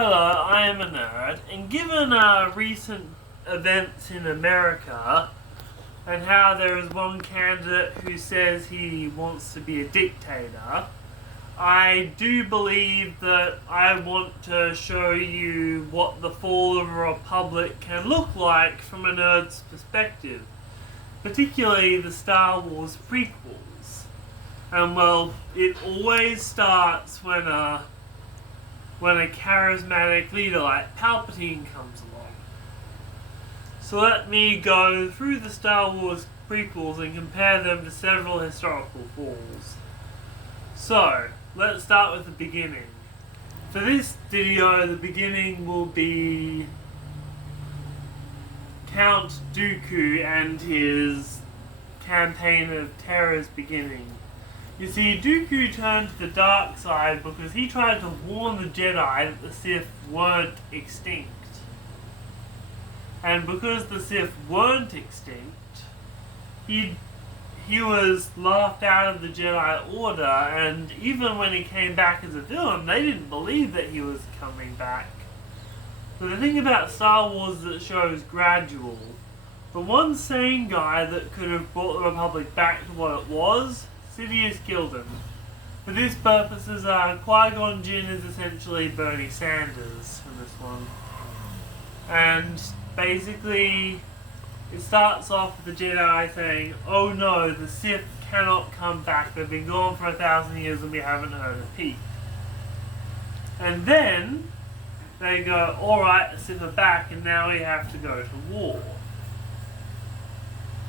Hello, I am a nerd, and given recent events in America, and how there is one candidate who says he wants to be a dictator, I do believe that I want to show you what the fall of a republic can look like from a nerd's perspective, particularly the Star Wars prequels. And well, it always starts when a charismatic leader like Palpatine comes along. So let me go through the Star Wars prequels and compare them to several historical falls. So, let's start with the beginning. For this video, the beginning will be Count Dooku and his campaign of terror's beginning. You see, Dooku turned to the dark side because he tried to warn the Jedi that the Sith weren't extinct. And because the Sith weren't extinct, he was laughed out of the Jedi Order, and even when he came back as a villain, they didn't believe that he was coming back. So the thing about Star Wars is that the show is gradual. The one sane guy that could have brought the Republic back to what it was, Sidious killed him. For these purposes, Qui-Gon Jinn is essentially Bernie Sanders in this one. And basically, it starts off with the Jedi saying, oh no, the Sith cannot come back. They've been gone for 1,000 years and we haven't heard a peep. And then, they go, alright, the Sith are back and now we have to go to war.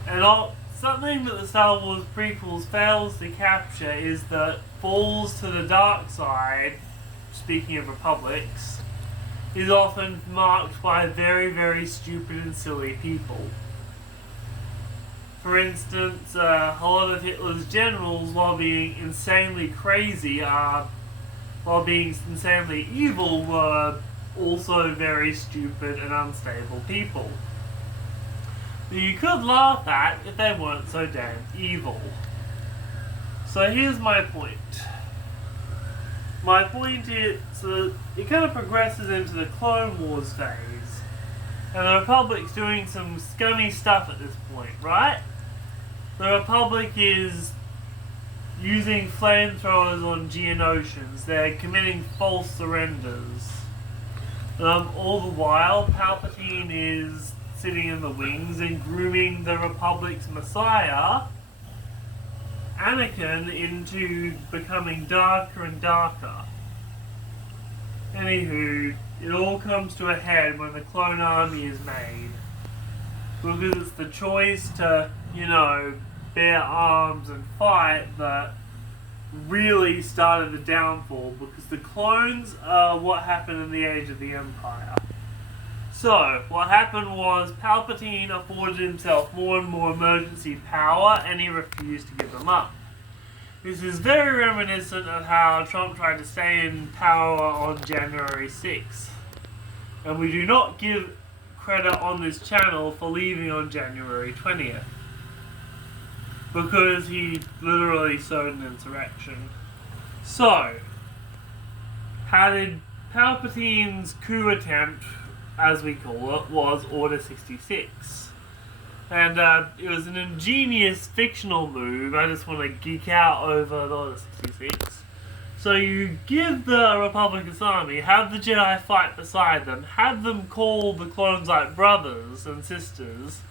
And something that the Star Wars prequels fails to capture is that falls to the dark side, speaking of republics, is often marked by very, very stupid and silly people. For instance, a lot of Hitler's generals, while being insanely crazy, while being insanely evil, were also very stupid and unstable people. That you could laugh at if they weren't so damn evil. So here's my point. My point is, so it kind of progresses into the Clone Wars phase, and the Republic's doing some scummy stuff at this point, right? The Republic is using flamethrowers on Geonosians. They're committing false surrenders. All the while, Palpatine is sitting in the wings and grooming the Republic's Messiah, Anakin, into becoming darker and darker. Anywho, it all comes to a head when the clone army is made. Because it's the choice to, bear arms and fight that really started the downfall, because the clones are what happened in the Age of the Empire. So, what happened was Palpatine afforded himself more and more emergency power, and he refused to give them up. This is very reminiscent of how Trump tried to stay in power on January 6th. And we do not give credit on this channel for leaving on January 20th. Because he literally sowed an insurrection. So, how did Palpatine's coup attempt, as we call it, was Order 66. And it was an ingenious fictional move. I just want to geek out over the Order 66. So you give the Republic's army, have the Jedi fight beside them, have them call the clones like brothers and sisters,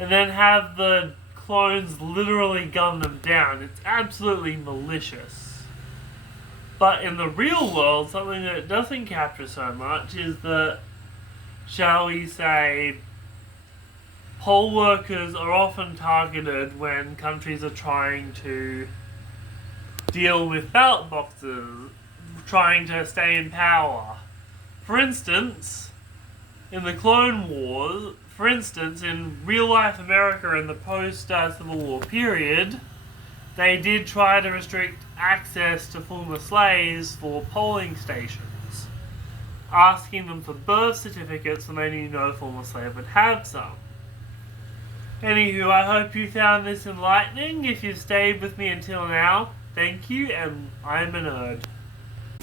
and then have the clones literally gun them down. It's absolutely malicious. But in the real world, something that it doesn't capture so much is that, shall we say, poll workers are often targeted when countries are trying to deal with ballot boxes, trying to stay in power. For instance, in the Clone Wars, in real-life America in the post-Civil War period, they did try to restrict access to former slaves for polling stations, asking them for birth certificates when they knew no former slave would have some. Anywho, I hope you found this enlightening. If you've stayed with me until now, thank you, and I'm a nerd.